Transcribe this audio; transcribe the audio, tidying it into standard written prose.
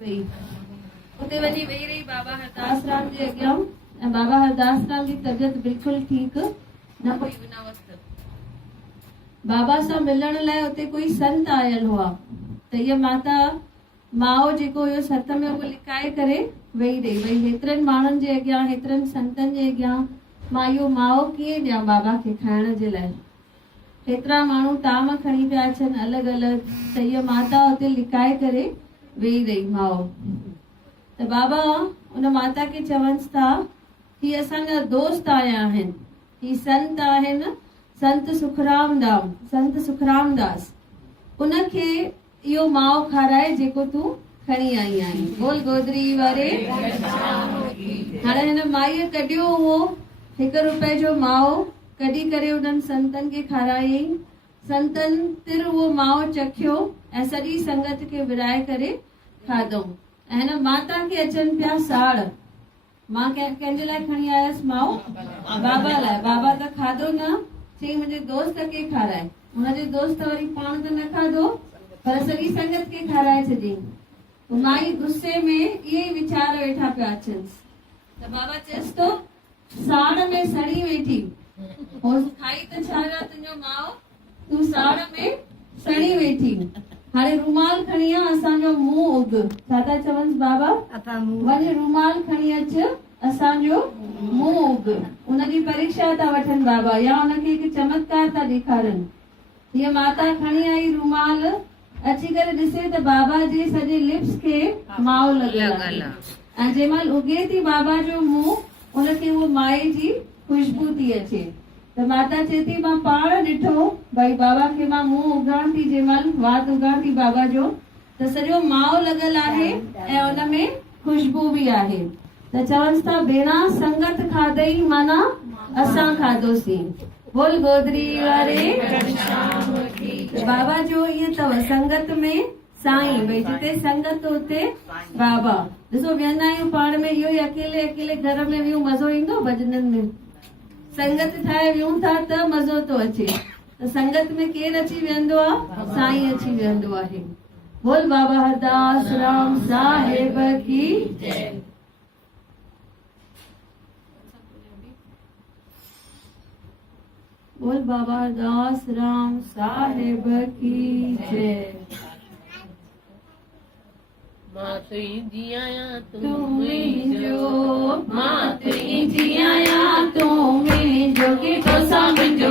उते वञी वेही रही बाबा हरदास राम जे अॻियां ऐं बाबा हरदास राम जी तबियत बिल्कुलु ठीकु न हुई उन वक़्तु। बाबा सां मिलण लाइ उते कोई संत आयल हुआ त हीअ माता माओ जेको हुयो सत में उहो लिकाए करे वेही रही। भई हेतिरनि माण्हुनि जे अॻियां हेतिरनि संतनि जे अॻियां मां इहो माओ कीअं ॾियां बाबा खे खाइण जे लाइ। हेतिरा माण्हू ताम खणी पिया अचनि अलॻि अलॻि, त हीअ माता उते लिकाए करे वेही रही माओ। त बाबा उन माता खे चवनिस था ही असांजा दोस्त आया आहिनि, ही संत आहिनि, संत सुखराम दास। उनखे इहो माओ खाराए जेको तूं खणी आई आहीं। बोल गोदरी वारे। हाणे हिन माईअ कढियो उहो ₹1 जो माओ, कढी करे उन्हनि संतनि खे खारायईं। संतनि तिर उहो माओ चखियो ऐं सॼी संगत खे विराए करे खाधो। ऐं हिन माता खे अचनि पिया साड़, मां कंहिंजे लाइ खणी आयसि माओ? बाबा लाइ। बाबा त खाधो न, चई मुंहिंजे दोस्त खे खाराए। हुनजे दोस्त वरी पाण त न खाधो पर सॼी संगत खे खाराए छॾियईं। माई गुस्से में इहे ई वीचार वेठा पिया अचनिसि त बाबा चएसि थो साड़ में सड़ी वेठी, खाई त छा तुंहिंजो माओ, तूं साड़ में सड़ी वेठी। हाणे रूमाल खणी आ, असांजो मुंहुं उग। छा था चवनिसि बाबा? वञ रूमाल खणी अच, असांजो मुंहुं उग। उनजी परीक्षा था वठनि बाबा, या उनखे हिकु चमत्कार था ॾेखारनि। हीअ माता खणी आई रूमाल, अची करे ॾिसे त बाबा जे सॼे लिप्स खे माओ लॻल आहे। ऐं जंहिं महिल उगे थी बाबा जो मुंहुं, उनखे उहो माए जी खुशबू थी अचे। त माता चए थी मां पाण ॾिठो भई बाबा खे मां मुंहुं उगाइण थी, जंहिं महिल वात उगाइण थी बाबा जो, त सॼो माओ लॻल आहे ऐं उनमें खुशबू बि आहे। त चवनिस था भेणा संगत खाधई माना असां खाधोसीं। बोल गोदरी वारे। बाबा जो ईअं अथव, संगत में साईं, भई जिते संगत उते बाबा। ॾिसो वेहंदा आहियूं पाण में, इहो ई अकेले अकेले घर में वियूं मज़ो ईंदो भॼननि में? संगत ठाहे वियूं था त मज़ो थो अचे। त संगत में केरु अची वेहंदो आहे? साईं अची वेहंदो आहे। बोल बाबा हरदास राम साहिब की जय। बोल बाबा हरदास राम साहिब की जय। मां तुंहिंजी आहियां तूं मुंहिंजो, मां तुंहिंजी आहियां तूं मुंहिंजो, की तोसां मुंहिंजो